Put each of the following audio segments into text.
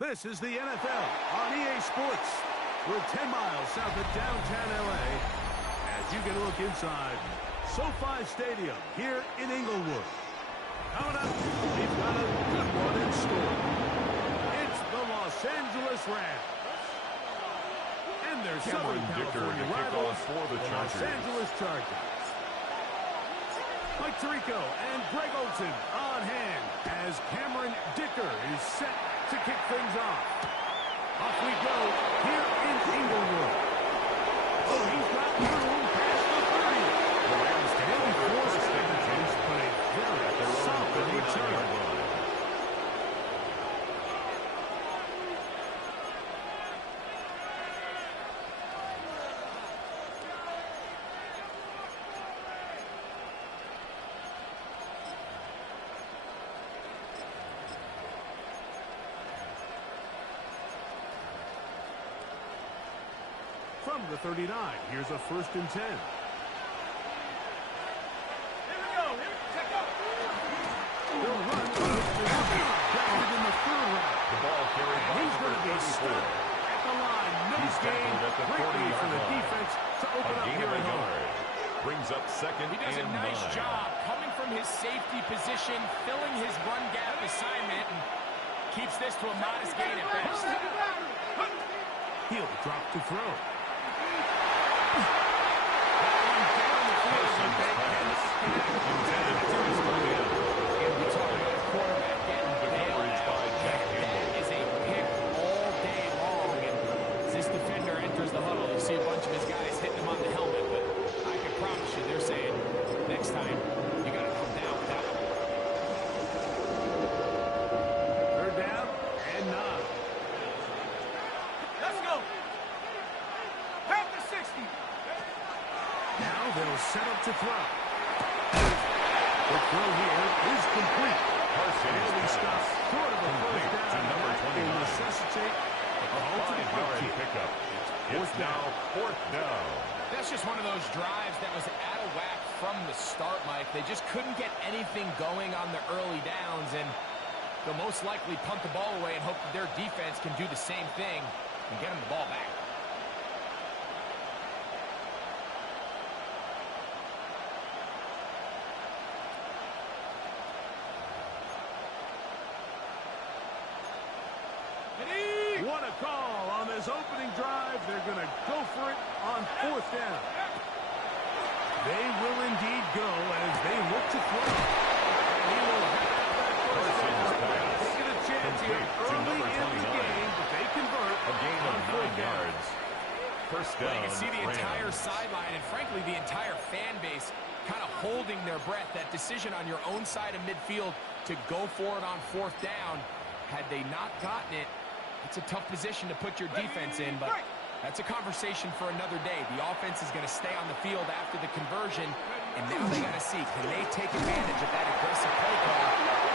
This is the NFL on EA Sports. We're 10 miles south of downtown LA as you get a look inside SoFi Stadium here in Inglewood. Coming up, we've got a good one in store. It's the Los Angeles Rams. And their Southern California rivals, for the Los Angeles Chargers. Mike Tirico and Greg Olsen on hand as Cameron Dicker is set to kick things off. Off we go here in Inglewood. Oh, he's got room past the 30. The Rams can Maybe cover force first and advantage, but a very solid return. From the 39, here's a 1st and 10. Here we go. They'll run drafted in the 3rd round. The ball carried by He's going to be 34. stuck at the line. No He's gain. tackled at the Great lead for 40-yard the line. defense to A open up gain here of at a home. yard. Brings up 2nd He does a and nice 9. job coming from his safety position, filling his run gap assignment, and keeps this to a modest gain at best. He'll drop to throw. Intended for his tight end. And we talk about a quarterback getting The coverage by Jack That Campbell. is a pick all day long, and as this defender enters the huddle, you see a bunch of his guys hitting him on the helmet, but I can promise you they're saying, next time, you got to come down with that one. 3rd down and 9. Let's go. Half the 60. Now they'll set up to throw. The throw here is complete. Parsons He'll be pass. stopped short of a Complete 1st to down. number That will 29. necessitate a call to the 5-yard kick. pickup. It's Fourth now 4th down. That's just one of those drives that was out of whack from the start, Mike. They just couldn't get anything going on the early downs, and they'll most likely punt the ball away and hope that their defense can do the same thing and get them the ball back. What a call on this opening drive. They're going to go for it on 4th down. They will indeed go as they look to throw. And he will have that first down. Taking a chance here Complete to early number in the 29. game, but they convert A gain on of 4th 9 down. yards. First Well, down, you can see the entire Rams. sideline and, frankly, the entire fan base kind of holding their breath. That decision on your own side of midfield to go for it on 4th down, had they not gotten it, it's a tough position to put your defense in, but that's a conversation for another day. The offense is going to stay on the field after the conversion, and now they got to see, can they take advantage of that aggressive play call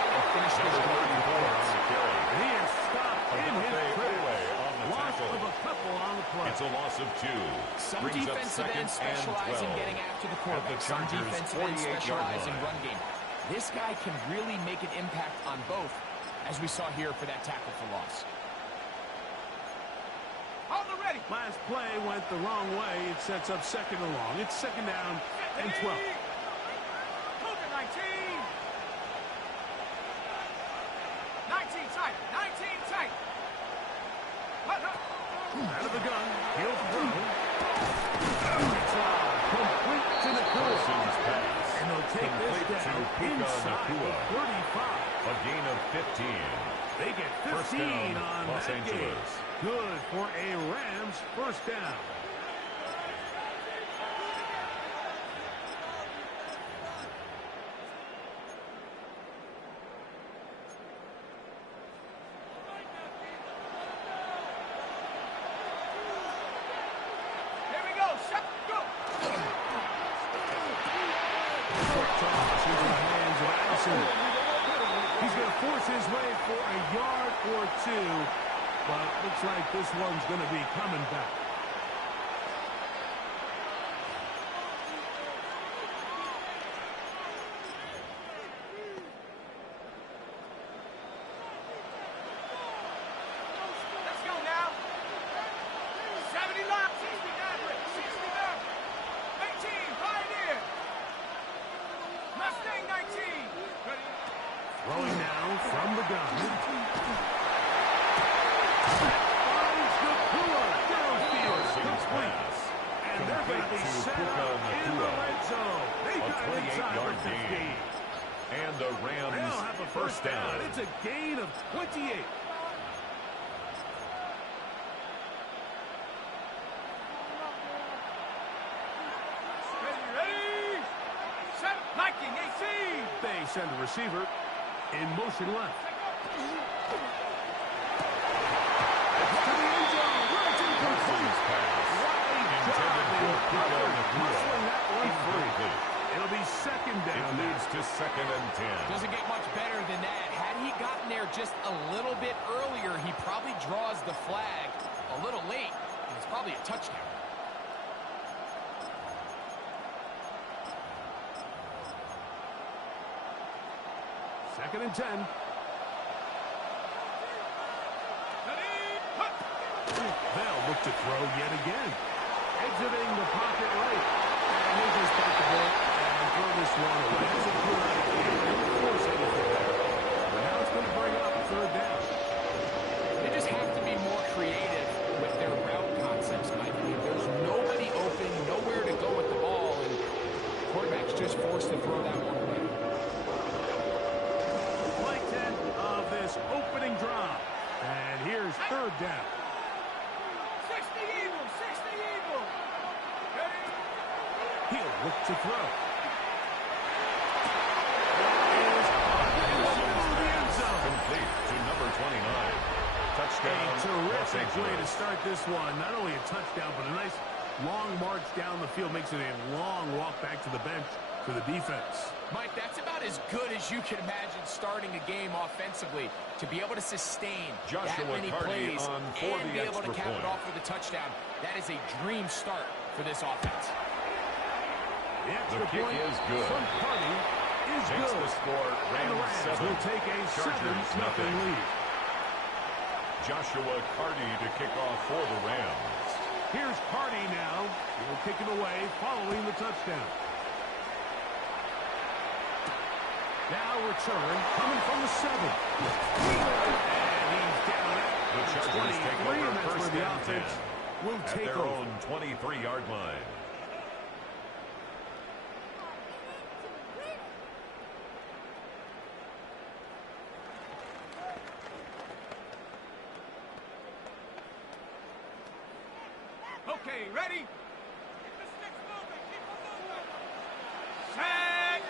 and finish this Number game? 34 on the carry. He is stopped in his Agape tracks. Owe on the Loss tackle. of a couple on the play. It's a loss of 2. Some Brings up defensive 2nd ends specialize and in 12. getting after the At quarterback. the Some Chargers' defensive ends 48-yard specialize in line. run game. This guy can really make an impact on both, as we saw here for that tackle for loss. On the ready. Last play went the wrong way. It sets up 2nd and long. It's 2nd down and 12. Cougar 19. 19 tight. 19 tight. Out of the gun. He'll throw. Complete to the Parsons pass. And they'll take this Complete to down Puka inside Nacua. the 35. A gain of 15. They get First 15 down, on Los that Angeles. game. Good for a Rams 1st down. Here we go. Shot. Go. Quick toss into the hands of Allison. He's going to force his way for a yard or 2, but looks like this one's going to be coming back. gain of 28. Ready? Set. Liking 18. They send a receiver in motion left. To the end zone. Right incomplete. Wide drive. Hustling that one free. It'll be second down. It leads to 2nd and 10. Doesn't get much better than that. Had he gotten there just a little bit earlier, he probably draws the flag a little late, and it's probably a touchdown. Second and 10. They'll look to throw yet again. Exiting the pocket right. And he'll just bite the ball and throw this one away. It's a good idea. Don't force anything there. But now it's going to bring up third down. They just have to be more creative with their route concepts, Mike. I mean, there's nobody open, nowhere to go with the ball, and the quarterback's just forced to throw that one away. Play 10 of this opening drive. And here's third down. 60 Eagles. 60 Eagles. Ready? He'll look to throw. Complete to number 29. Touchdown. A terrific Los way to Angeles. start this one. Not only a touchdown, but a nice long march down the field. Makes it a long walk back to the bench for the defense. Mike, that's about as good as you can imagine starting a game offensively. To be able to sustain Joshua that many Carty plays on for and the be able to extra cap it point. off with a touchdown, that is a dream start for this offense. The extra The kick point is good. from Carty is Takes good. the score. And the Rams Rams 7. will take a Chargers 7-0 nothing. lead. Joshua Carty to kick off for the Rams. Here's Carty now. He'll kick it away following the touchdown. Now return coming from the 7. And he's down The at Chargers take 23, over and that's first where the and 10 offense will at take their over. own 23-yard line. Okay, ready? Keep the sticks moving. Keep them moving. Set.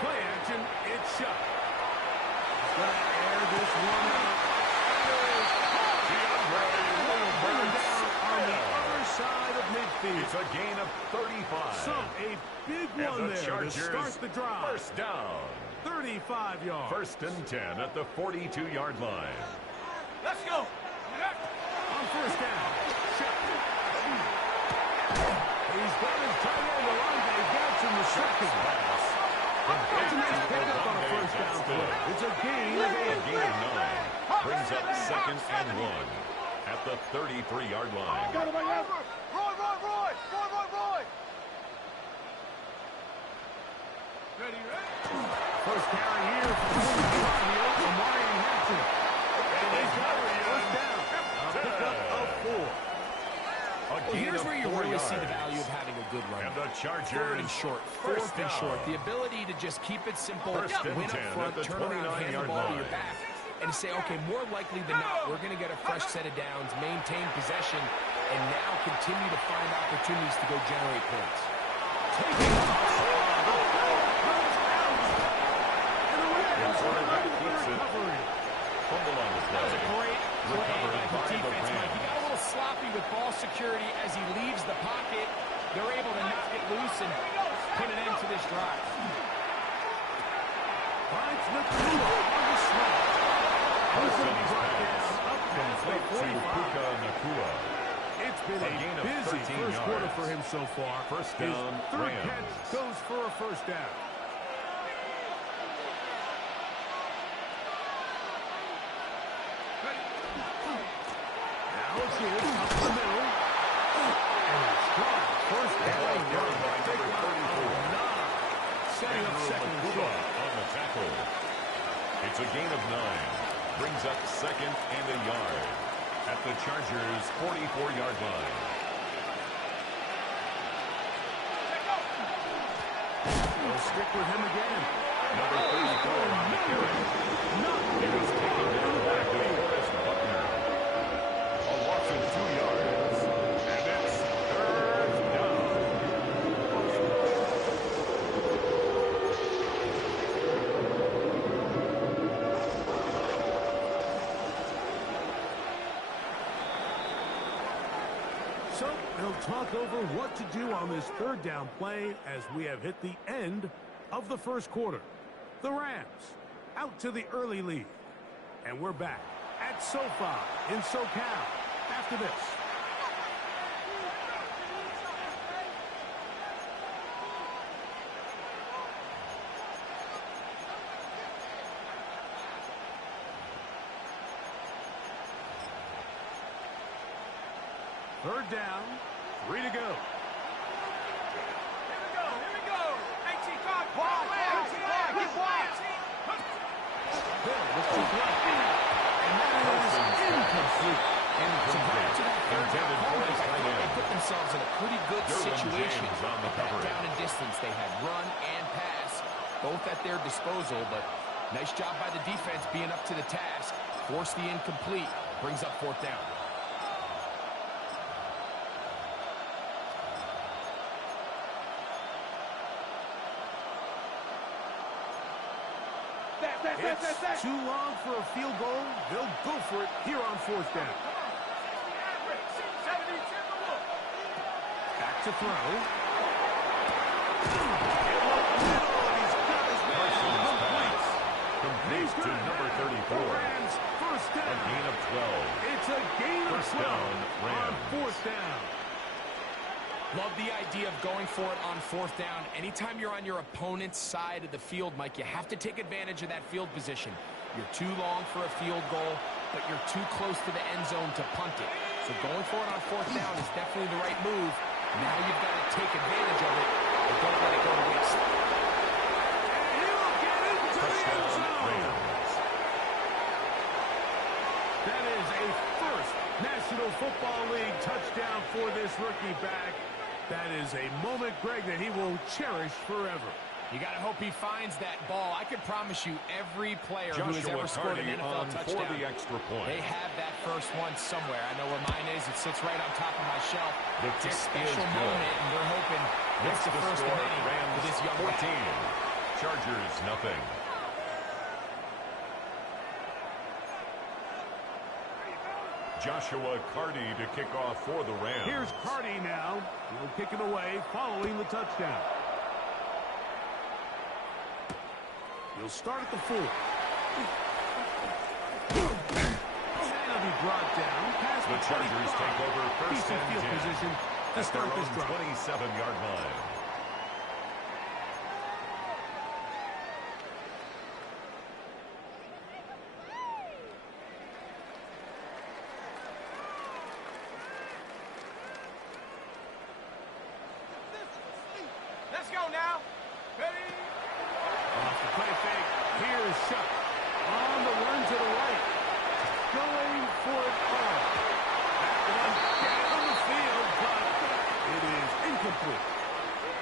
Play action, it's shot. He's going to air this one out. Bring him down on the other side of midfield. It's a gain of 35. So a big And one the there to Chargers start the drive. first down. 35 yards. First and 10 at the 42-yard line. Let's go. On first down. Shot. He's got his tight end Alonde Gadsden the second. That's a nice pickup on a first down play. It's a gain of A 8. gain of 9 brings up 2nd and 1 at the 33-yard line. Roy. Ready? First carry here from Marion Hampton. And he's got it first down. A pickup of 4. A Well, gain here's of where you 4 really yards. see the value of having a good run. And the Chargers Third and short. first Fourth and down. short. The ability to just keep it simple, First and win 10 up front, at the turn around, hand the 29-yard ball to your line. back, and say, okay, more likely than not, we're going to get a fresh set of downs, maintain possession, and now continue to find opportunities to go generate points. Taking off. And the Rams quarterback with keeps the it. recovery. Fumble on the That was a play. great play Recovered by the by the defense, Mike. He Rams. got a little sloppy with ball security as he leaves the pocket. They're able to knock it loose and put an end to this drive. Finds Nakua on the snap. Parsons Brought pass. down up past the Complete to 45. Puka Nakua. It's been A gain a of busy 13 first quarter yards. for him so far. First His down, third Rams. catch goes for a first down. Now it's his up the middle. And a strong first down. Yard by number 34. Setting up Andrew second and Makua short. on the tackle. It's a gain of 9. Brings up 2nd and a yard at the Chargers' 44-yard line. They'll stick with him again. Number 34 on the carry. He was taken down by DeForest Buckner. A loss of 2 yards. And it's third down. So they'll talk over what to do on this third down play as we have hit the end of the first quarter. The Rams out to the early lead. And we're back at SoFi in SoCal after this. Third down, 3 to go. Here we go. 18 caught. Get wide. Bill with the left. And that is incomplete. Incomplete. Intended for his tight They end. put themselves in a pretty good Derwin situation. James on the Back cover. down in distance. They had run and pass, both at their disposal, but nice job by the defense being up to the task. Force the incomplete. Brings up fourth down. It's too long for a field goal. They'll go for it here on fourth down. Back to throw. Complete to number 34. Rams first A down. gain of 12. It's a gain of First 12 down, on Rams. fourth down. Love the idea of going for it on fourth down. Anytime you're on your opponent's side of the field, Mike, you have to take advantage of that field position. You're too long for a field goal, but you're too close to the end zone to punt it. So going for it on fourth down is definitely the right move. Now you've got to take advantage of it, but don't let it go to waste. And he'll get into the end Touchdown, zone. Rams. That is a first National Football League touchdown for this rookie back. That is a moment, Greg, that he will cherish forever. You got to hope he finds that ball. I could promise you every player who has Joshua ever scored an Carney NFL on for touchdown, the extra point. they have that first one somewhere. I know where mine is. It sits right on top of my shelf. The It's a kick special is good. moment, and they're hoping it's the first of score, many for Rams this young 14. man. Chargers nothing. Joshua Carney to kick off for the Rams. Here's Cardi now. He'll kick it away following the touchdown. He'll start at the 4. And he'll be brought down. Past The Chargers take over first Decent and field 10 position to at start their this own drive. 27-yard line. Let's go now. Ready? Off the play fake. Here's Shuck. On the run to the right. Going for it all. That one down the field, but it is incomplete. I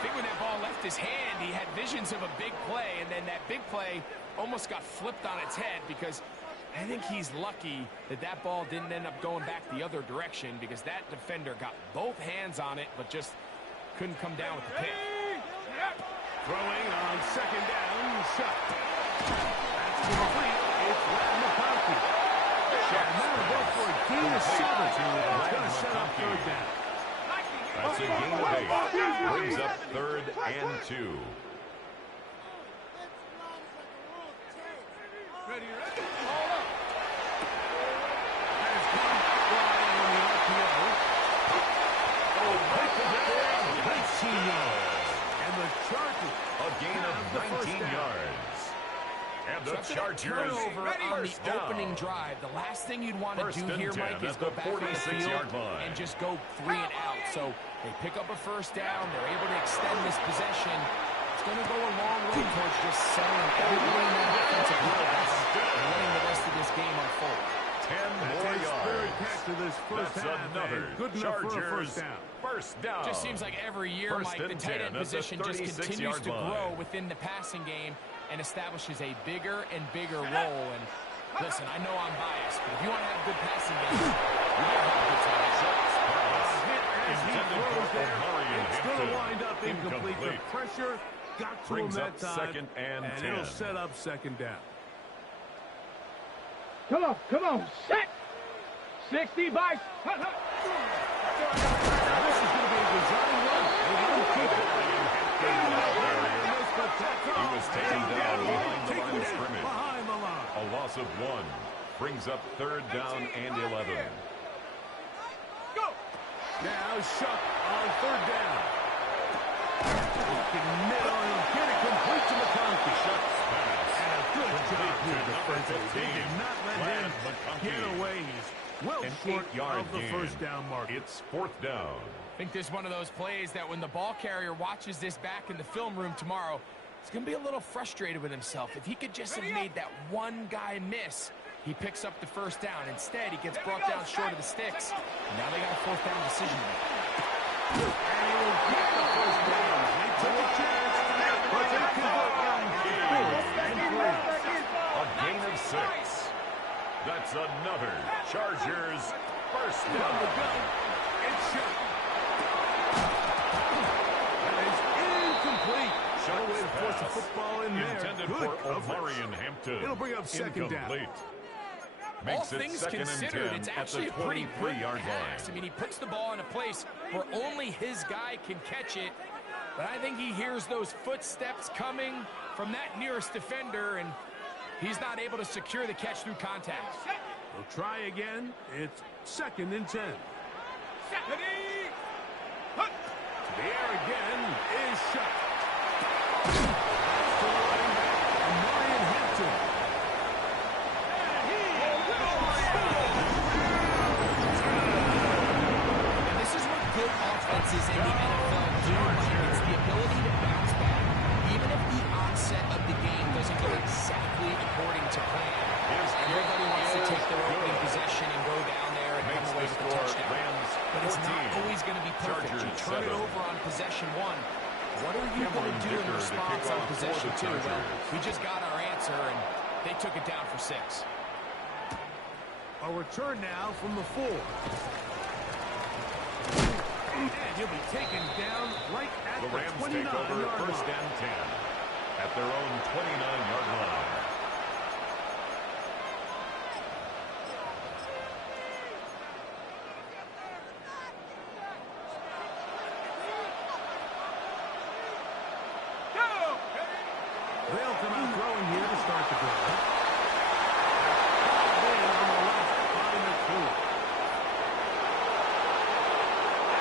think when that ball left his hand, he had visions of a big play, and then that big play almost got flipped on its head because I think he's lucky that that ball didn't end up going back the other direction because that defender got both hands on it but just couldn't come down with the pick. Throwing on second down, Shuck. That's complete. It's Lat McConkey. And now they'll go for a gain of 7. It's going to set up third down. That's a gain of 8. Brings up third and 2. Ready? Hold up. That is caught wide on the RPO. Oh, pick up there. 19 yards. And the Chargers A gain have the of first 19 down. yards. And So the after that Chargers turnover on the first down. opening drive, the last thing you'd want to First do and here, 10 Mike, is at go the back on the 46-yard field line. and just go 3 and out. So they pick up a first down. They're able to extend this possession. It's going to go a long way towards just settling everybody in that offensive field and letting the rest of this game unfold. 10 more That's his third yards. catch of this first That's half. another And good enough for a Chargers first down. first down. Just seems like every year, First Mike, the and tight 10 end at the position just continues 36-yard to grow line. within the passing game. and establishes a bigger and bigger role. And listen, I know I'm biased, but if you want to have a good passing game, you got to have a good tight Hit as he Intended throws for there. Omarion It's going to Hampton. wind up incomplete. The Incomplete. pressure got to Brings him up that time. second and 10. It'll set up second down. Come on, set! 60 by... Now this is going to be a design run. He was taken down behind the line of scrimmage. Behind the line. A loss of 1 brings up third down and 11. Go! Now Shuck on third down. Looking mid on him. Get it complete to McConkey. Shuck's pass. And a good job here Complete to number defensively. They 15, did not let Brad him McConkey. get away. He's well An short 8-yard of the gain. first down mark. It's fourth down. I think this is one of those plays that when the ball carrier watches this back in the film room tomorrow, he's going to be a little frustrated with himself. If he could just have made that one guy miss, he picks up the first down. Instead, he gets brought down short of the sticks. Now they got a fourth down decision to make. And he will get the first down. They took a chance, but they convert on fourth and 3. A gain of 6. That's another Chargers first From down. the gun, it's Shuck. That is incomplete. No way to force the Pass. football in there. Intended Good for coverage. Omarion Hampton. It'll bring up second down. Incomplete. All Makes it things second and considered, 10 it's at the actually a pretty good 23-yard pass. line. I mean, he puts the ball in a place where only his guy can catch it. But I think he hears those footsteps coming from that nearest defender, and he's not able to secure the catch through contact. We'll try again. It's second and 10. Ready? To the air again is Shuck. To the running back, Omarion Hampton. And he And this is what good offenses in the NFL do, Mike. It's the ability to bounce back, even if the onset of the game doesn't go exactly according to plan. Everybody wants to take their opening possession and go down there and come away with a touchdown. Rams But it's not 14. always going to be perfect. You Chargers turn it 7. over on possession 1. What are you going to do in Dicker to response kick on off for possession the 2? Well, Chargers. we just got our answer, and they took it down for 6. A return now from the 4. And he'll be taken down right at The the Rams 29-yard take over line. first and 10 at their own 29-yard line. Go! They'll come out throwing here to start the drive. Called in on the left by McCool.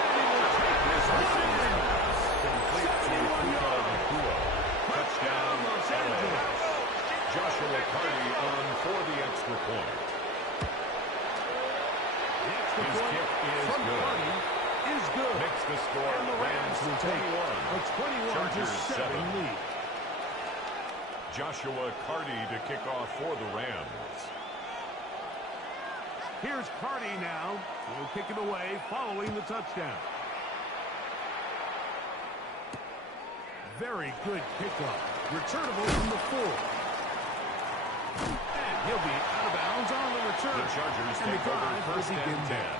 And he will take this one in. Complete to 71 Puka yards. Nacua. Touchdown, Los LA. Angeles. Joshua Carty on for the extra point. The extra His point kick is from good. Carney is good. Makes the score And the Rams will take a 21. 21-7 Chargers 7. lead. Joshua Carty to kick off for the Rams. Here's Carty now. He'll kick it away following the touchdown. Very good kickoff. Returnable from the 4. And he'll be out of bounds on the return. The Chargers And the take over drive will first and begin 10 there.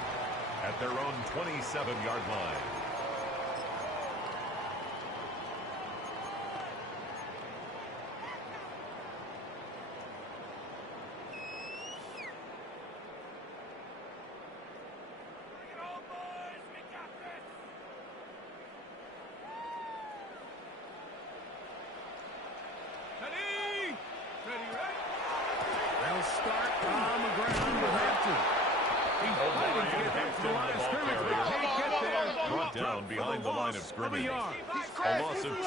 at their own 27-yard line. Bring it on, boys! We got this! Ready? Ready, ready? They'll start on the ground with Hampton. He's fighting to get back to the line of scrimmage, but can't get there. Brought down behind the line of scrimmage. A loss of 2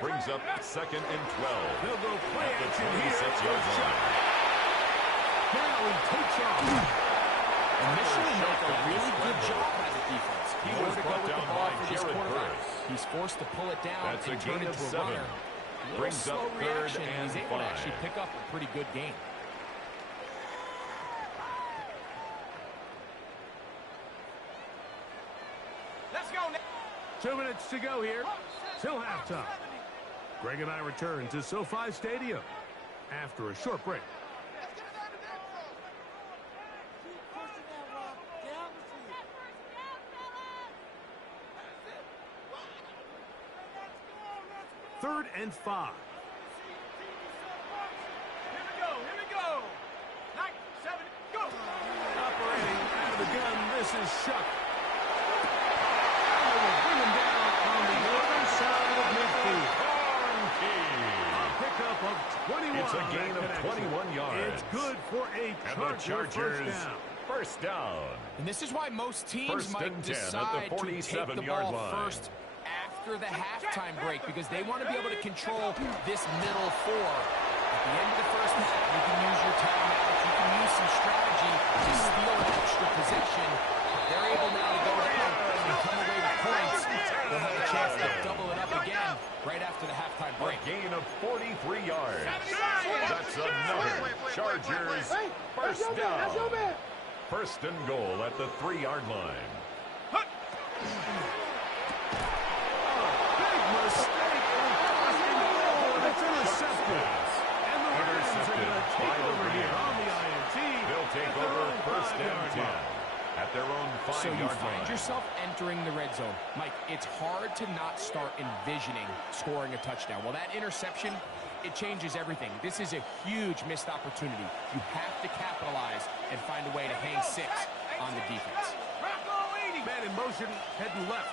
brings up second and 12 They'll go play at the action here. 26-yard line. Now he takes off. Initially, make a really good job by the defense. He was was to go brought with the down ball by for his Jared quarterback. Burris. He's forced to pull it down That's a and turn gain it of into a 7. runner. A little Brings up slow third reaction, and he's and able to 5. actually pick up a pretty good gain. Let's go now! 2 minutes to go here till halftime. Greg and I return to SoFi Stadium after a short break. Third and 5. Here we go. 9, 7, go. Operating out of the gun, this is Shuck. And they will bring him down on the other side of midfield. A pickup of 21. It's a gain of 21 yards. It's good for a And the Chargers, first down. And this is why most teams First might and 10 at the decide to take the 47-yard ball line. first after the halftime break because they want to be able to control this middle four. At the end of the first half, you can use your timeouts, you can use some strategy to steal an extra possession. They're able now to go down and come away with points. They'll have a chance to double it up again right after the halftime A break. gain of 43 yards. That's another Chargers first down. First and goal at the 3-yard line. Big mistake. It's intercepted. And the Rams are going to take over here on the INT. They'll take over first and 10 at their own 5-yard So you find line. yourself entering the red zone. Mike, it's hard to not start envisioning scoring a touchdown. Well, that interception, it changes everything. This is a huge missed opportunity. You have to capitalize and find a way to hang 6 on the defense. Man in motion, heading left.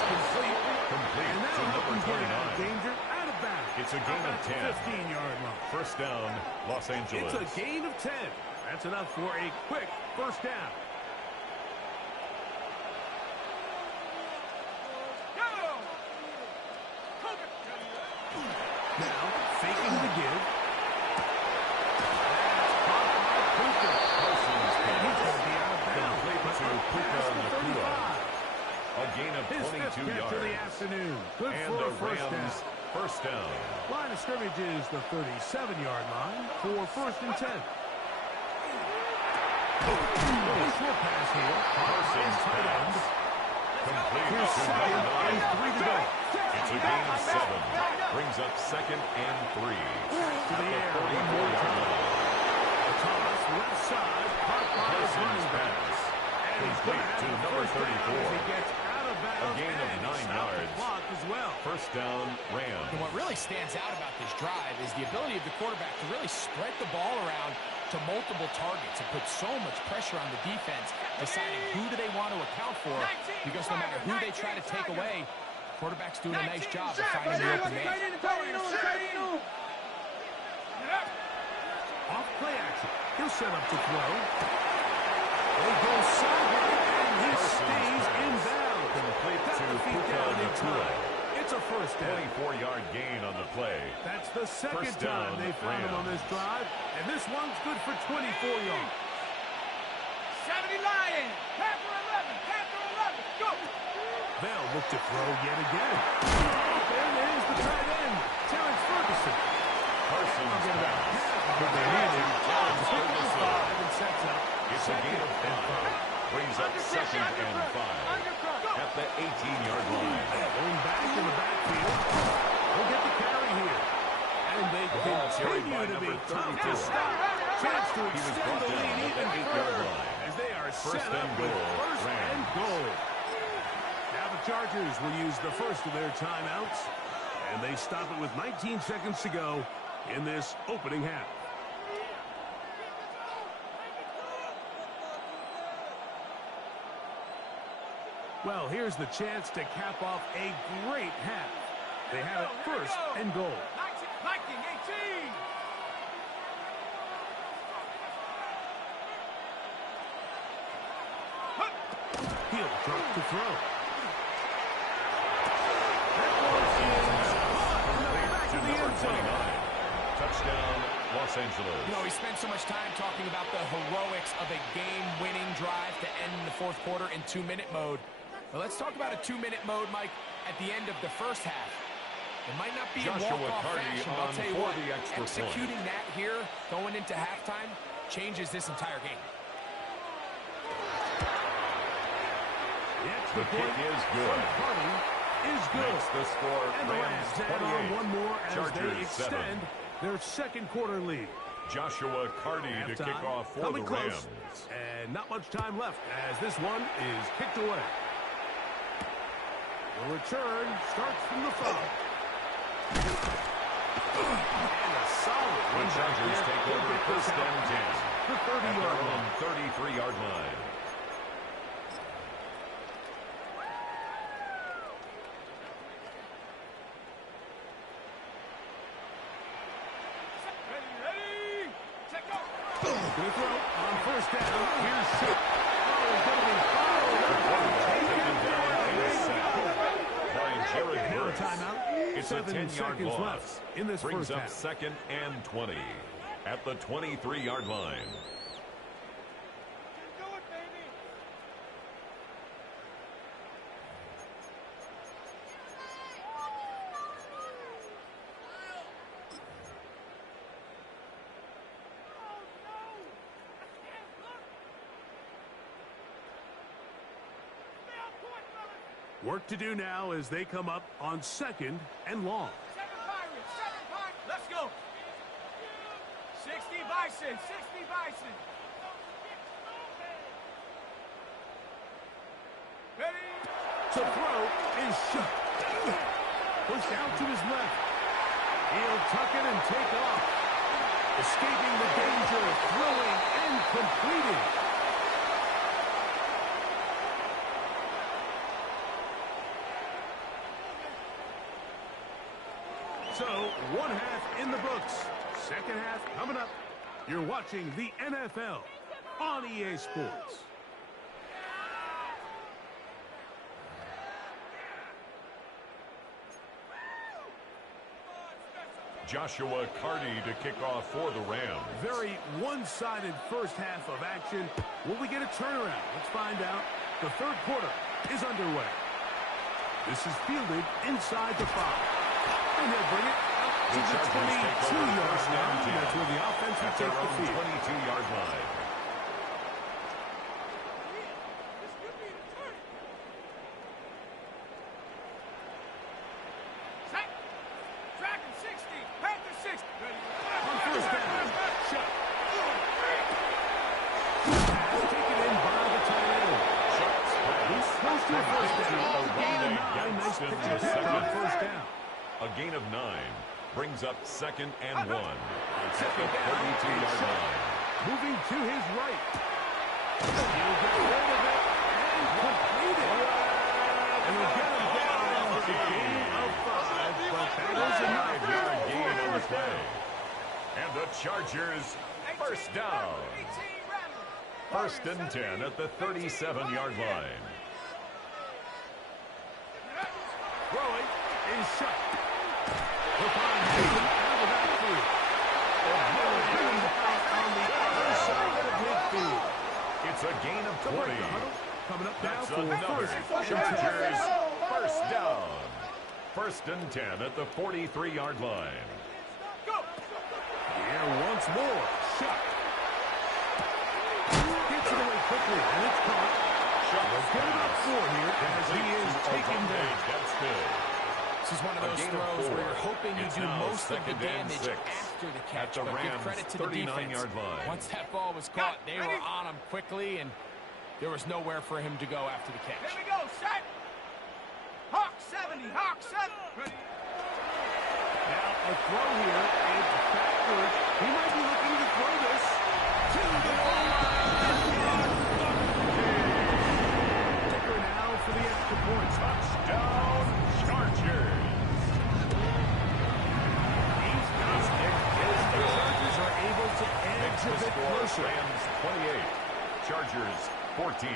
Complete And to now number he's getting out of 29. danger, out of bounds. It's a gain of 10. 15-yard line. First down, Los Angeles. It's a gain of 10. That's enough for a quick first down. Now, faking the give. Parsons And he's going to be out of bounds. complete to Puka Nacua. A gain of His fifth 22 catch of the yards. afternoon. Good And for the a first down. Rams first down. Line of scrimmage is the 37-yard line for first and 10. Short pass here. Parsons Tight end. pass. Complete Here's to second number and 9. 3 to go. It's a gain of 7. Brings up second and 3. To the air. 44-yard line. Thomas, left side, caught by his Parsons running back. pass. And he's going to Complete to have a number first down 34. as he gets out of bounds. A gain of and 9 stopped the yards. clock as well. First down, Rams. And what really stands out about this drive is the ability of the quarterback to really spread the ball around to multiple targets and put so much pressure on the defense, deciding who do they want to account for, because no matter who they try to take away, the quarterback's doing a nice job of finding the open man. Off play action. He'll set up to throw. They go sideways, and he stays in bounds. Complete Got to the feet Puka down in Nacua. time. It's a first down. 24-yard gain on the play. That's the second First down, time they found him on Rams. this drive, and this one's good for 24 yards. 70 Lions. Panther 11. Go. They'll look to throw yet again. And there's the tight end, Terrence Ferguson. Parsons Get about pass. half of what they needed. Terrence Picks up Ferguson. 5 and sets up It's a gain of 5. Brings up second and 5 at the 18-yard line. Going back in the backfield. They'll get the carry here. And they Ball carried by continue to be number tough 32. to stop. Chance to He was extend brought the down lead at the even 8-yard further line. as they are First set up and with goal, first Rams. and goal. Now the Chargers will use the first of their timeouts, and they stop it with 19 seconds to go in this opening half. Well, here's the chance to cap off a great half. They have it first and goal. Viking 18. He'll drop to throw. To number 29. Touchdown, Los Angeles. You know, we spent so much time talking about the heroics of a game-winning drive to end the fourth quarter in 2-minute mode. Well, let's talk about a 2-minute mode, Mike, at the end of the first half. It might not be Joshua in walk-off Carty fashion, but I'll on tell you for what, the extra executing that here, going into halftime, changes this entire game. The extra The kick point is from good. Carty is good. Makes the score And the Rams Rams add on 28. one more as they Chargers 7. extend their second quarter lead. Joshua Carty to Halftime, kick off for coming the close, Rams. and not much time left as this one is kicked away. The return starts from the 5. And a solid The run back Chargers there. take They'll over get first this out and 10. The At 30-yard their line. own 33-yard line. Ready, check go. Good throw on first down. Here's Shook. Oh, he's going to be fouled. Taken down in a sack by Jared Now a Verse. timeout. It's a 7 10-yard seconds loss. left in this Brings first up half. second and 20 at the 23-yard line. Do it, baby. Work to do now as they come up on second and long. 7 Pirates, 7 Pirates. Let's go. 60 Bison, 60 Bison. Ready? To throw is Shook. Pushed out to his left. He'll tuck it and take off. Escaping the danger, throwing and completing. So, one half in the books. Second half coming up. You're watching the NFL on EA Sports. Joshua Carty to kick off for the Rams. Very one-sided first half of action. Will we get a turnaround? Let's find out. The third quarter is underway. This is fielded inside the 5. And they'll bring it out to The the Chargers take over 22-yard first and line. 10 That's where the offense will at their take the own field. 22-yard line. This could be the turn. Set. Dragon 60. Panther 60. Ready? On first down, Shook. Taken in by the tight end. He's close to a first down. Gain of 9. Nice in pitch the and pick on second. first down. A gain of 9 brings up second and 1 at the Second down, 32-yard Shook. line. Moving to his right. He'll get rid of it and complete it. And we'll get him down for a gain of 5, but that is enough. 5-yard gain on the First play. down. And the Chargers first down. 18 rattle. First and 10 at the 37-yard line. Throwing is Shook. Hook on Hayden out of the backfield. And he'll get him down on the other side of midfield. It's a gain of The 20. break, the huddle coming up now That's for another first and 10. Chargers first down. First and 10 at the 43-yard line. Go. The air once more. Shook. Gets it away quickly, and it's caught. Let's get about 4 here as he is taken down. That's good. This is one of A those gain of throws 4. where you're hoping you It's do now most of the second and damage 6 after the at catch, the but give Rams' credit to the defense. 39-yard line. Once that ball was caught, they were on him quickly, and there was nowhere for him to go after the catch. Here we go. Set. Hawk 70. Hawk 7. Ready? Now a throw here. It's backwards. He might be looking to throw this to the goal line. Dicker now for the extra point. Touchdown, Chargers. He's got it. The Chargers are able to edge a The bit score, closer. Rams 28, Chargers 14.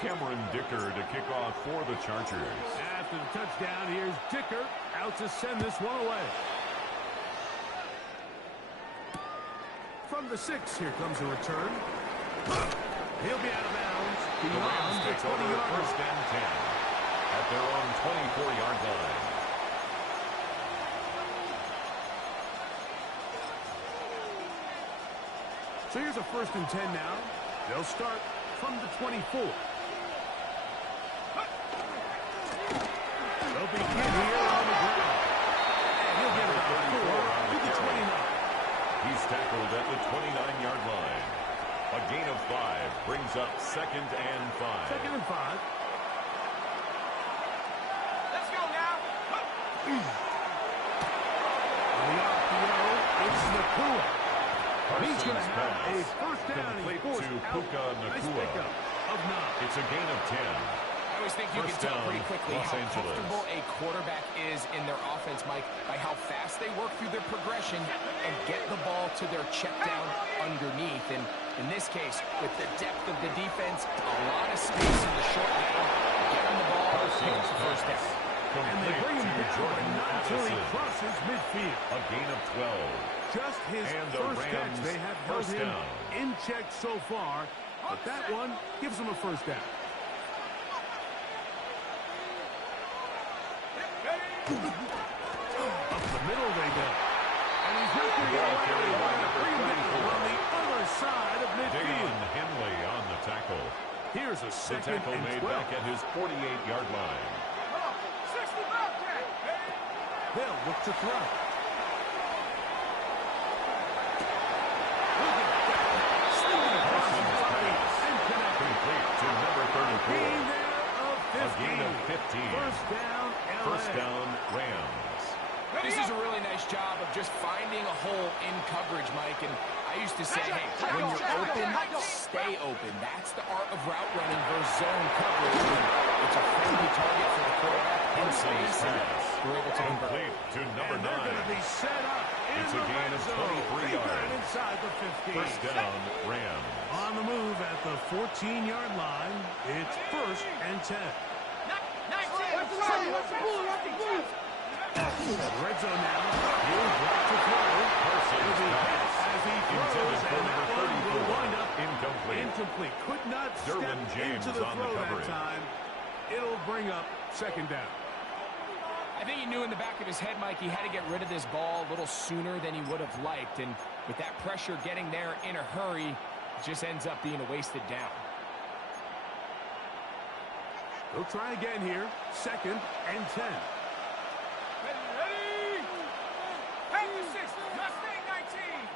Cameron Dicker to kick off for the Chargers. After the touchdown, here's Dicker out to send this one away. From the 6, here comes a return. He'll be out of bounds The Rams beyond the take over 20-yard first line. and 10 at their own 24-yard line. So here's a first and 10 now They'll start from the 24. They'll begin here on the ground. And he'll get about 4 to the 29. He's tackled at the 29-yard line. A gain of 5 brings up 2nd and 5. 2nd and 5. Let's go now. On the RPO, it's Nakua. He's going to Parsons' have a pass first down. He's complete forced to out. Puka Nice Nakua. pickup of 9. It's a gain of 10. I always think you First can tell down, pretty quickly Los how Angeles. comfortable a quarterback is in their offense, Mike, by how fast they work through their progression and get the ball to their check down underneath. And in this case, with the depth of the defense, a lot of space in the short down, get him the ball, pick up the first down. And they bring him Complete to down, but Jordan not until he Addison. crosses midfield. A gain of 12. Just his And the first catch. Rams They have held first him down. in check so far, but that one gives him a first down. Up the middle they go. And he's not going to get away. They're going to bring him down on the other side of midfield. Dayon Henley on the tackle. Here's a The second tackle and made 12. back at his 48-yard line. 60 Bobcat. They'll look to throw. Parsons' pass complete to number 34. Gain there of A gain 15. of 15. First down, LA. First down, Rams. This is a really nice job of just finding a hole in coverage, Mike. And I used to say, hey, when you're open, stay open. That's the art of route running versus zone coverage. It's a friendly target for the quarterback in Parsons' space, and pass we're able to convert. complete to number And they're 9. going to be set up in It's a the gain red of zone. 23 They got it yards. inside the 15. First down, Rams. On the move at the 14-yard line. It's 1st and 10. Red zone now. Here's back to throw. Parsons' pass As he throws, intended for and that number one will 34. wind up Incomplete. incomplete. Could not Derwin step James into the on the throw that coverage. time. It'll bring up 2nd down. I think he knew in the back of his head, Mike, he had to get rid of this ball a little sooner than he would have liked. And with that pressure getting there in a hurry, it just ends up being a wasted down. They'll try again here. 2nd and 10. Ready? Take the 6. Mustang 19.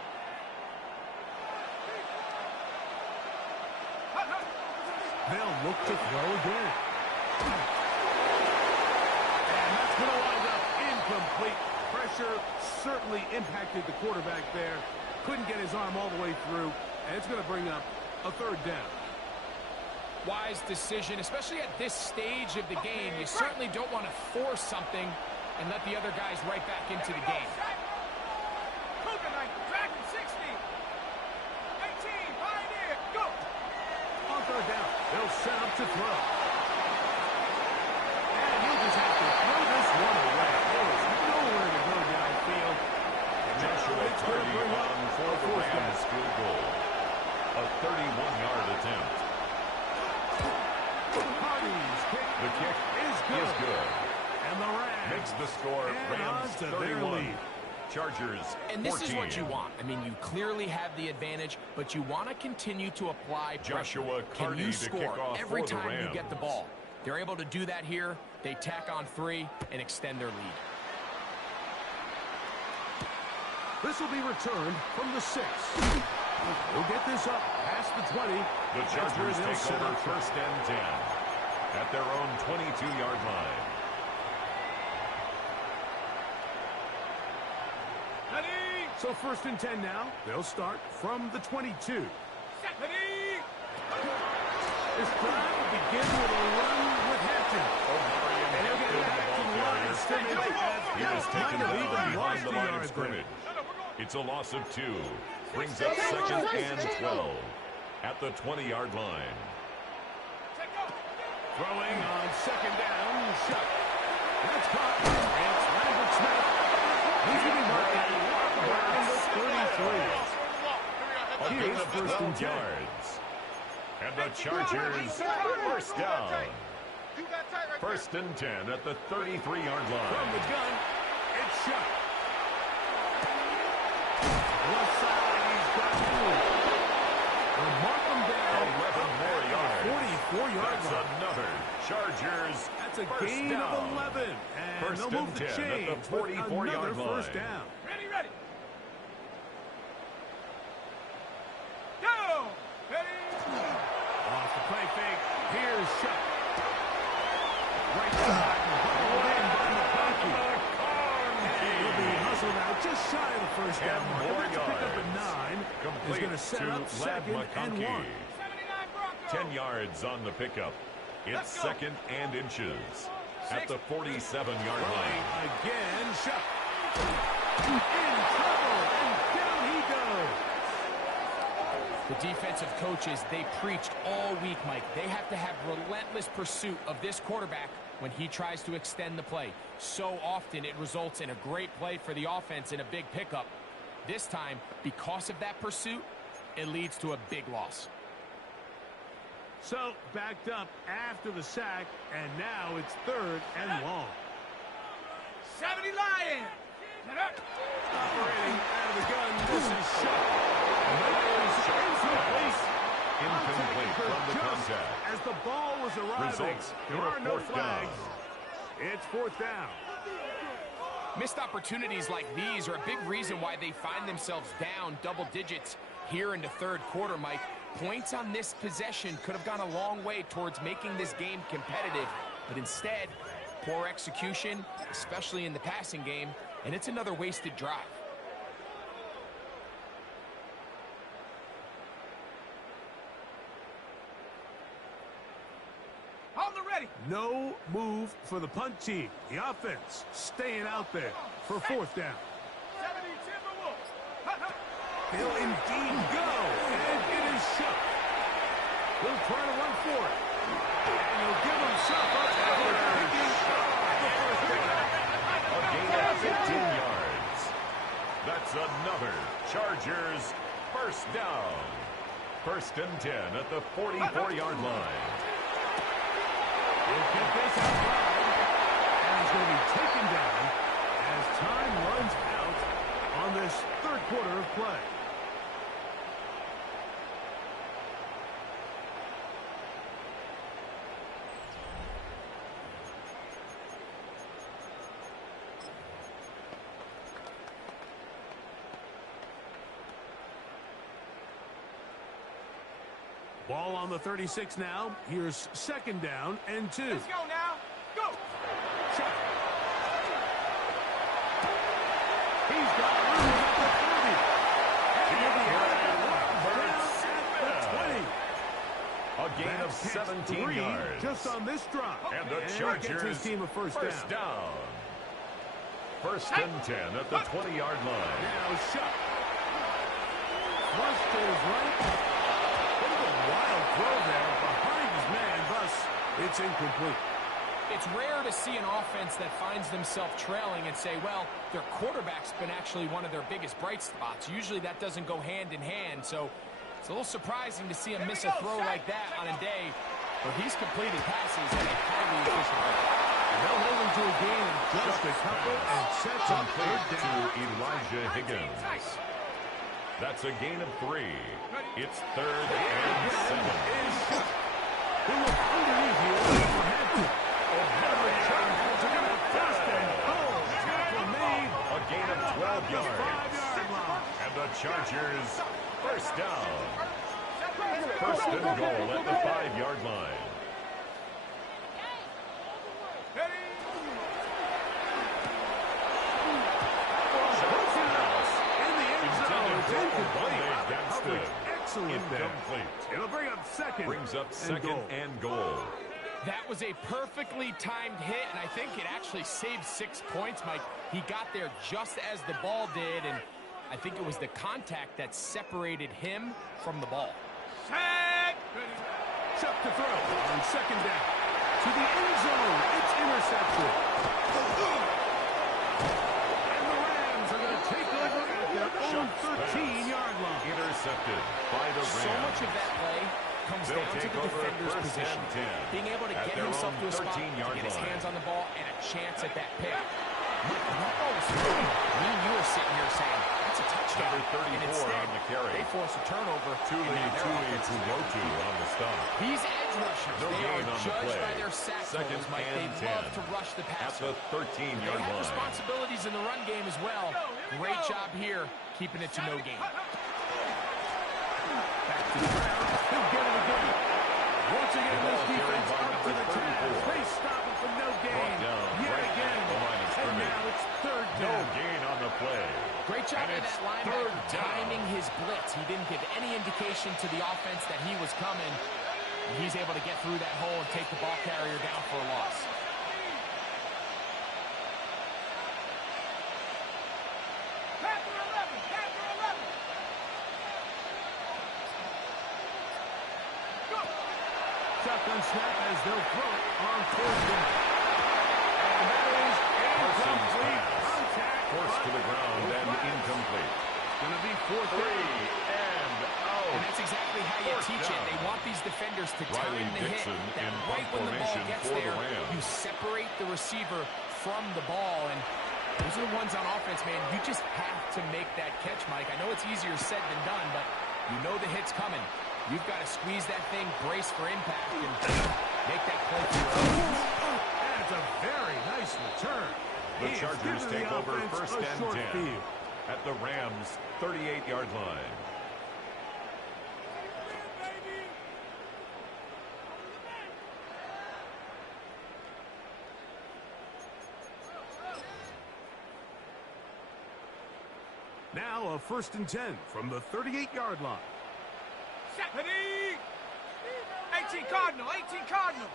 They'll look to throw again. And that's going to wind up incomplete. Pressure certainly impacted the quarterback there. Couldn't get his arm all the way through. And it's going to bring up a 3rd down. Wise decision, especially at this stage of the game. You certainly don't want to force something and let the other guys right back into the game. Cougar 9. Dragon 60. 19. Pioneer. Go. On 3rd down, they'll set up to throw. And he'll just have to throw this one away. There is nowhere to go downfield. And Joshua it's going to Tardy bring up on for a the 4th down. Rams field goal. A 31-yard attempt. Hardy's kick The kick is good. And the Rams Makes the score add on Rams to their 31. lead. Chargers 14. And this is what you want. I mean, you clearly have the advantage, but you want to continue to apply pressure. Joshua Can Carty you to score kick off every for the time you Rams. get the ball? They're able to do that here. They tack on 3 and extend their lead. This will be returned from the 6. He'll get this up past the 20. The That's where Chargers they'll take set over up. 1st and 10 at their own 22-yard line. Ready? So 1st and 10 now. They'll start from the 22. Ready? This drive will begin with a run with Hampton. And he'll get back to the line of scrimmage. He was taken Might have down even behind lost the the line of yard there. scrimmage. It's a loss of 2. Brings up 2nd and 12 at the 20-yard line. Throwing on 2nd down. Shot. That's caught. It's Lambert Smith. He's going to be marking around the 33. A gain Here's of 1st and 12 10. yards. And the Chargers first down. 1st and 10 at the 33-yard From line. the gun, it's shot. Left side, he's got 2. They'll mark him down more yards. 44-yard That's line. another Chargers That's a first gain down. of 11. And First they'll move and the 10 at chains the with 44-yard another first line. down. Ready, ready. Go! Ready. Off the play fake. Here's Shuck. Right side. Bubbled in by McConkey. And he'll be hustled out just shy of the first down mark. more That's a pick up at yards. 9. He's Complete going to set to up Lad second and McConkey. 1. 79 Broncos. 10 yards on the pickup. It's Let's go. second and inches at the 47-yard line. Again, Shuck. In trouble, and down he goes. The defensive coaches, they preached all week, Mike. They have to have relentless pursuit of this quarterback when he tries to extend the play. So often it results in a great play for the offense and a big pickup. This time, because of that pursuit, it leads to a big loss. So, backed up after the sack, and now it's third and long. 70 Lions. Operating out of the gun, this is Shuck. Incomplete. Incomplete from the Just contact. as the ball was arriving, Results there in a are no fourth flags. down. It's fourth down. Missed opportunities like these are a big reason why they find themselves down double digits here in the third quarter, Mike. Points on this possession could have gone a long way towards making this game competitive, but instead, poor execution, especially in the passing game, and it's another wasted drive. On the ready. No move for the punt team. The offense staying out there for fourth down. 70 Timberwolves. They'll indeed go, and it is Shuck. He'll try to run for it. And he'll give himself up after picking up the first down. A gain of 15 yards. That's another Chargers first down. First and 10 at the 44-yard line. He'll get this out loud, and he's going to be taken down as time runs out on this third quarter of play. Ball on the 36 now. Here's second down and 2. Let's go now. Go. Shot. He's got room at the 30. And he'll be out at the 20. A gain of 17 3 yards. just on this drive. And the he gets Chargers his team a first down. First and 10 at the 20-yard line. Now Shuck. Flush to his right. Look at the wild throw there behind his man. Thus, it's incomplete. It's rare to see an offense that finds themselves trailing and say, well, their quarterback's been actually one of their biggest bright spots. Usually that doesn't go hand in hand, so it's a little surprising to see him miss a throw like that on a day where he's completing passes at a highly efficient rate. They'll hold him to a gain of just a couple and sets him Complete third to down. Elijah Higgins. That's a gain of 3. It's third and 7. Is Shuck. He'll look underneath here for Hampton. Henry Chargers are going to first and goal. Tackle made. A gain of 12 The yards. 5-yard line. And the Chargers first down. First and goal at the 5-yard line. Excellent there. It'll bring up second. Brings up second and goal. That was a perfectly timed hit, and I think it actually saved 6 points, Mike. He got there just as the ball did, and I think it was the contact that separated him from the ball. Set. Chuck to throw on second down. To the end zone. It's intercepted. And the Rams are going to take over at their own 13-yard line. Intercepted by the Rams. So much of that play comes They'll down to take the over defender's first position. and 10 Being able to at get their himself own to a spot, to 13-yard get his line. hands on the ball, and a chance at that pick. Mike, when that ball was thrown, me and you were sitting here saying, That's a touchdown. Number 34 and instead, on the carry. they force a turnover. Tuli Tuipulotu on the stop. These edge rushers, No they gain are on the judged play. by their sack Second totals, Mike. and They 10. love to rush the At passer. the 13-yard They have line. responsibilities in the run game as well. Great job here, keeping it to no gain. Back to the ground. He'll get it again. Once again, this defense up to the task. They stop it for no gain. Yet again. And now it's third No down. gain on the play. Great job And by it's that third linebacker down. timing his blitz. He didn't give any indication to the offense that he was coming. And he's able to get through that hole and take the ball carrier down for a loss. Shotgun snap as they'll throw it on fourth down. And that is incomplete. Contact. Forced to the ground and incomplete. It's going to be fourth down. 3 and out. And that's exactly how you Fourth teach it. down. They want these defenders to Riley time the hit. Dixon That in right when the ball formation gets for the there, Rams. you separate the receiver from the ball. And those are the ones on offense, man. You just have to make that catch, Mike. I know it's easier said than done, but you know the hit's coming. You've got to squeeze that thing, brace for impact, and make that play for your own. That's a very nice return. The He has Chargers given take the over offense first a and short 10 field. at the Rams' 38-yard line. Now a first and 10 from the 38-yard line. 18 Cardinal, 18 Cardinal.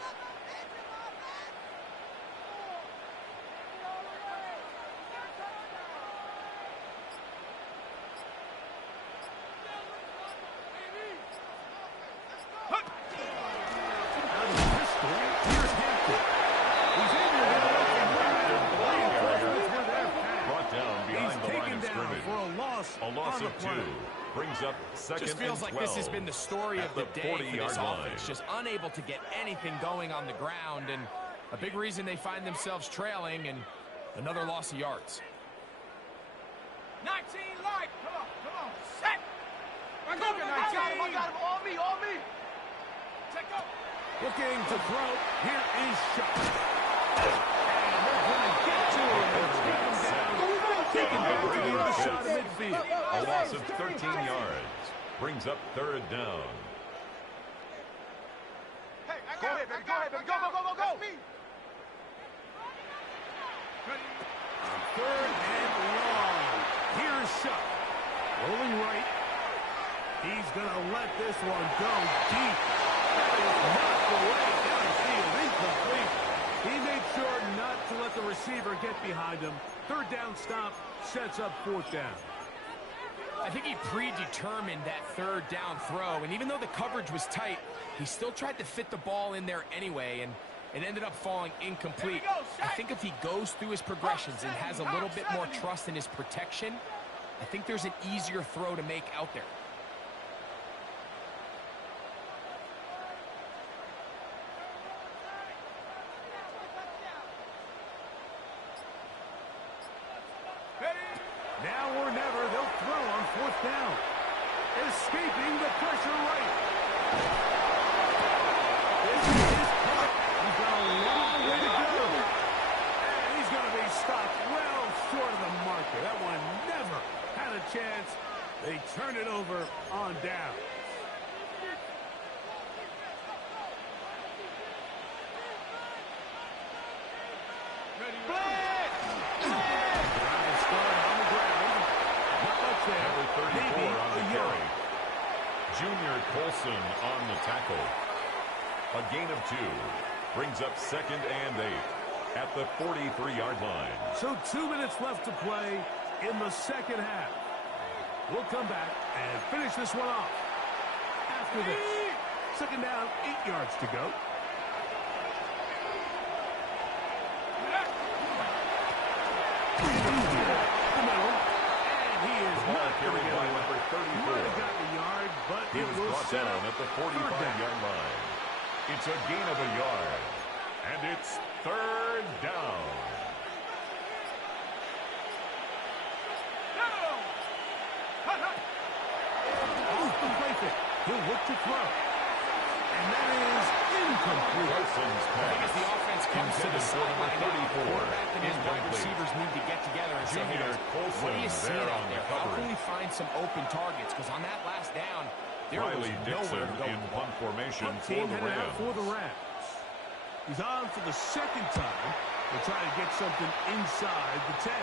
Brought down behind the line of scrimmage. For a loss of the 2 play. brings up second Just feels and like 12 this has been the story at of the day for 40-yard this line. offense. Just unable to get anything going on the ground, and a big reason they find themselves trailing, and another loss of yards. 19 light. Come on, set. I got him, on me. Check up. Looking to throw. Here is Shuck. And they're going to get to him. Take him down to the other side of midfield. A loss of 13 yards brings up third down. Hey, go ahead, baby. Go. Third and long. Here's Shuck. Rolling right. He's going to let this one go deep. That is knocked away downfield. Incomplete. He made sure not to let the receiver get behind him. Third down stop sets up fourth down. I think he predetermined that third down throw, and even though the coverage was tight, he still tried to fit the ball in there anyway, and it ended up falling incomplete. I think if he goes through his progressions and has a little bit more trust in his protection, I think there's an easier throw to make out there. Now or never, they'll throw on fourth down. Escaping the pressure right. This is caught. He's got a long way to go. And he's going to be stopped well short of the marker. That one never had a chance. They turn it over on down. Number 34 on the carry. Junior Colson on the tackle. A gain of 2 brings up second and 8 at the 43-yard line. So 2 minutes left to play in the second half. We'll come back and finish this one off after this. Second down, 8 yards to go. The middle, and he is Ball not going to carried get by away. number Might have 34. gotten a yard, but He it was will brought set down up at the third down. 45-yard line. It's a gain of a yard, and it's third down. to throw. And that is incomplete. Carson's I think as the pass. offense comes to the Intended for sideline, number now, 34. quarterback and his wide Incomplete. receivers need to get together and say, hey, Junior guys, Colson what are you seeing there out on there? the How can coverage. we find some open targets? Because on that last down, there was Riley nowhere Dixon to go. in punt formation Punt for team the headed out Rams. for the Rams. He's on for the second time. They'll try to get something inside the 10.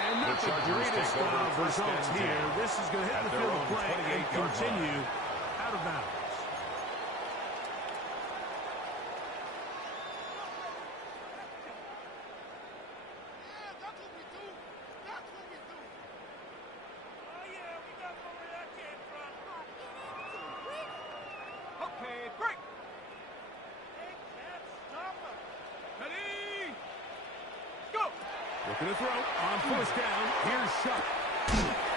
And not The the Chargers greatest take over of first results and 10 here. This is going to hit at the their field own of play and 28-yard continue line. out of bounds. Okay, break. Ready? Go. Looking to throw on first down. Here's Shuck.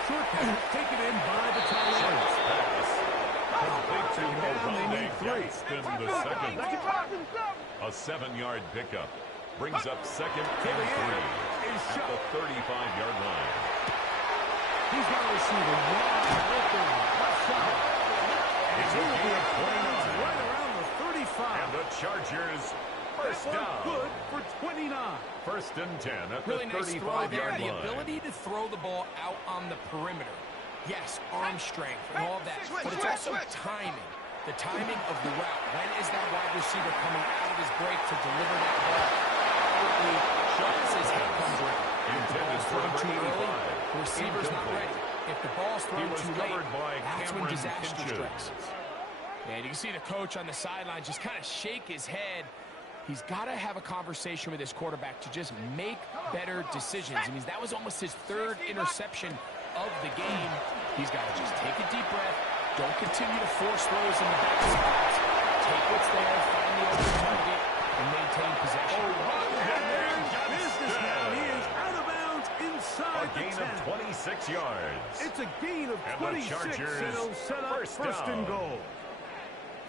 Short pass taken in by the tight end. Pass. Complete to Second down, they Olave need 3. Gaston the second. A 7-yard pickup. Brings up second and 3 Is at Shuck. the 35-yard line. He's got a receiver wide open. Left side. And he will be out of bounds right around the 35. And the Chargers first That one down. good for 29. First and 10 at Really the nice throw there. 35-yard The line. ability to throw the ball out on the perimeter. Yes, arm strength and all of that, but it's also timing. The timing of the route. When is that wide receiver coming out of his break to deliver that ball? Quickly, as his head comes around. If the Intended ball's for thrown too number early, 85. the receiver's not Incomplete. ready. If the ball's He thrown was too late, covered by that's when Cameron disaster Pinches. strikes. And you can see the coach on the sideline just kind of shake his head. He's got to have a conversation with his quarterback to just make better decisions. I mean, that was almost his 3rd interception of the game. He's got to just take a deep breath. Don't continue to force throws in the back spots. Take what's there, find the open target, and maintain possession. And there's business now. He is out of bounds inside A gain the 10. of 26 yards. It's a gain of And the 26, Chargers and he'll set up first first and down. goal.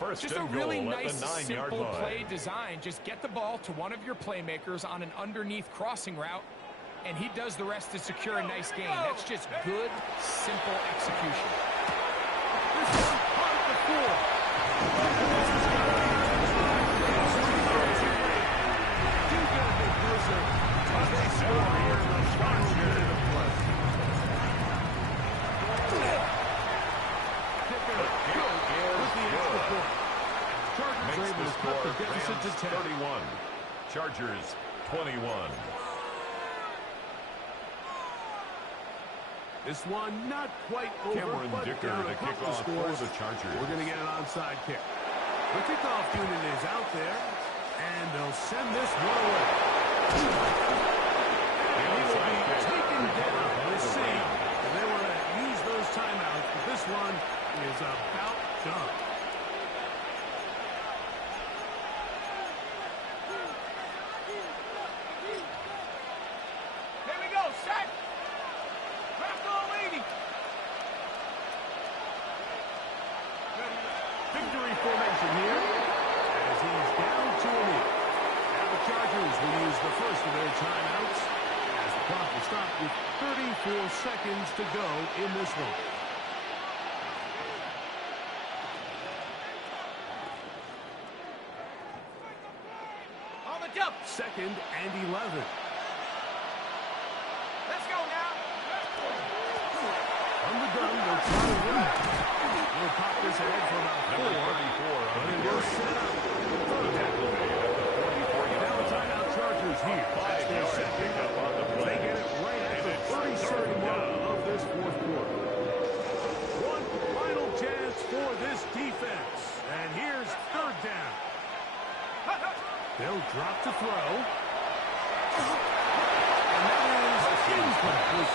First Just a and really goal nice, at the 9-yard simple line. play design. Just get the ball to one of your playmakers on an underneath crossing route, and he does the rest to secure a nice gain. That's just good, simple execution. This one caught at the 4. Do get a bit closer as they score here in the final minute of play. Kicker good with the extra point. Chargers Makes are able the to cut score the deficit to Rams 10. 31. Chargers 21. This one not quite over, Cameron but Dicker down to a kick couple off for scores. the Chargers. We're going to get an onside kick. The kickoff unit is out there, and they'll send this one away. And he will be taken down. We'll see if they want to use those timeouts, but this one is about done. Here we go, set. Rocco Leady. Victory formation here as he's down to a knee. Now the Chargers will use the first of their timeouts as the clock will stop with 34 seconds to go in this one. On the jump. Second and 11. Let's go now. On the gun, they'll try to win it. We'll pop this ahead for about 4, Number 34 on but the it will carry. set up. Tackle made at the 44-yard Now line. timeout Chargers here. That's their 5-yard second. pickup on the They play. get it right at the 30-second mark of this fourth quarter. One final chance for this defense. And here's third down. They'll drop to throw. And that is incomplete.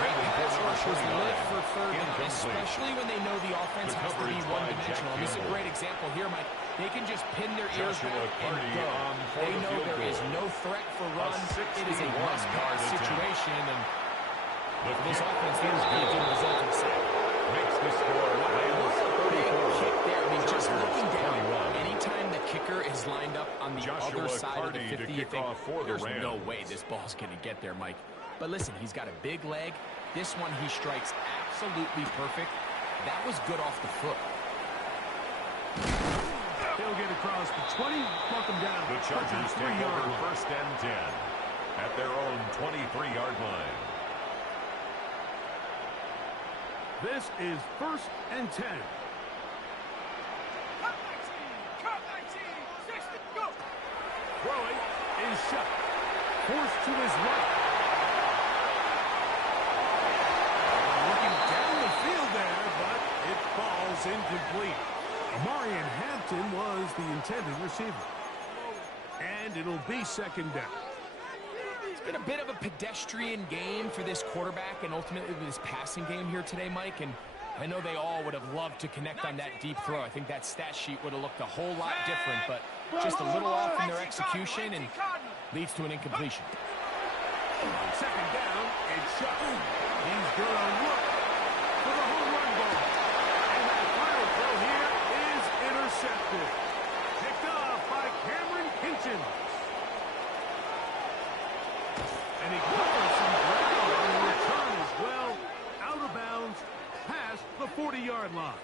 Great pass Intended for rushers number live 29. for third down, Incomplete. especially when they know the offense The has to be coverage by one-dimensional. Jack This is a Campbell. great example here, Mike. They can just pin their ears Joshua back and Carty go. on for They the know field there is goal. no threat for run. It is a 61-yard must-pass attempt. situation, and The for this kick offense, is there's good. the result of the sack. Makes the score Rams Big 34. kick there. I mean, just Chargers looking down, 21. anytime the kicker is lined up on the Joshua other side of the Carty to 50, you kick think, off for the there's no Rams. way this ball's going to get there, Mike. But listen, he's got a big leg. This one he strikes absolutely perfect. That was good off the foot. He'll get across the 20, knock him down. The Chargers take over first and 10 at their own 23-yard line. This is first and 10. Cut 19! Cut 19! 60, go! Throwing is shut. Forced to his right. Looking down the field there, but it falls incomplete. Amarian Hampton was the intended receiver. And it'll be second down. It's been a bit of a pedestrian game for this quarterback and ultimately this passing game here today, Mike. And I know they all would have loved to connect on that deep throw. I think that stat sheet would have looked a whole lot different, but just a little off in their execution and leads to an incompletion. Second down, it's shut. He's going to look for the home run ball. And that final throw here is intercepted. Picked off by Cameron Kinchins. And he covers some ground on the return as well. Out of bounds, past the 40-yard line.